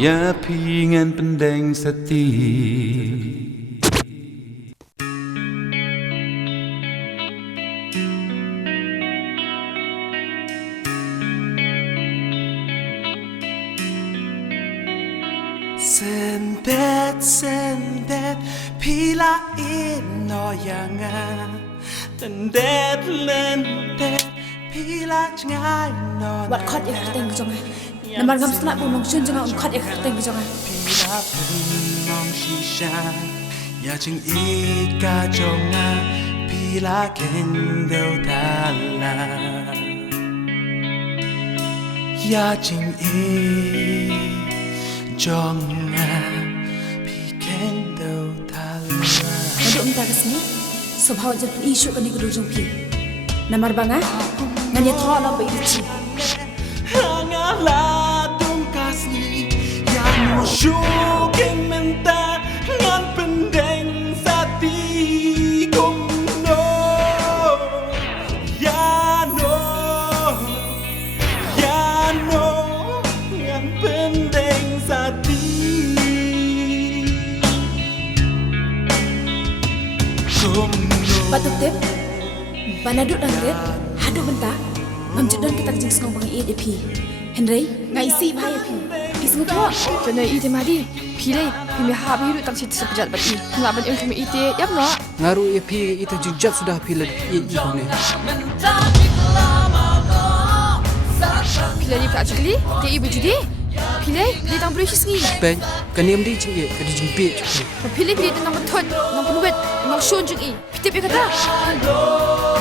อย่าพี่เงินเป็นแดงสติ Sendet pila in och janga Tendet lendet pila ngai no วัดคอดเอกเต็งจังไงน้ำมันกำสลับบุญลงชื่นจังเอาคอดเอกเต็งจังไง pila nong shisha ya ching ika jonga pila kendo tala ya ching i jonga kendo tala Untuk minta kesini, sebab jadi isu kan di gedung pi. Namar banga, nganya thok lah bayi dici. Hangala dum kasni yang musyukin menta ngan pendeng sati kumno ya no ngan pendeng sati kumno Batu tip, banaduk dan red, hadu benta, mamjudan kita jing sengong bang iet pi. Henry, ngai si bahaya pi. Kismu thok. จนในอีเตมาดิพี่เลยพี่มีหาพี่รู้ตั้งชิดสักจัดบัดอีหลับมันเอ็มคือมีอีเตยับเนาะ ngaru EP itu jujat sudah pilih i kone พี่เลยรีบกลับจุลีเดี๋ยวอีบุจุดีพี่เลยรีตั้งบริษัทงี้ pen kaniam di jing ye kadi jing pe chukle พี่เลยตั้งมาทนน้องพนุเวทน้องชวนจุงอีพี่เต็มไปกันได้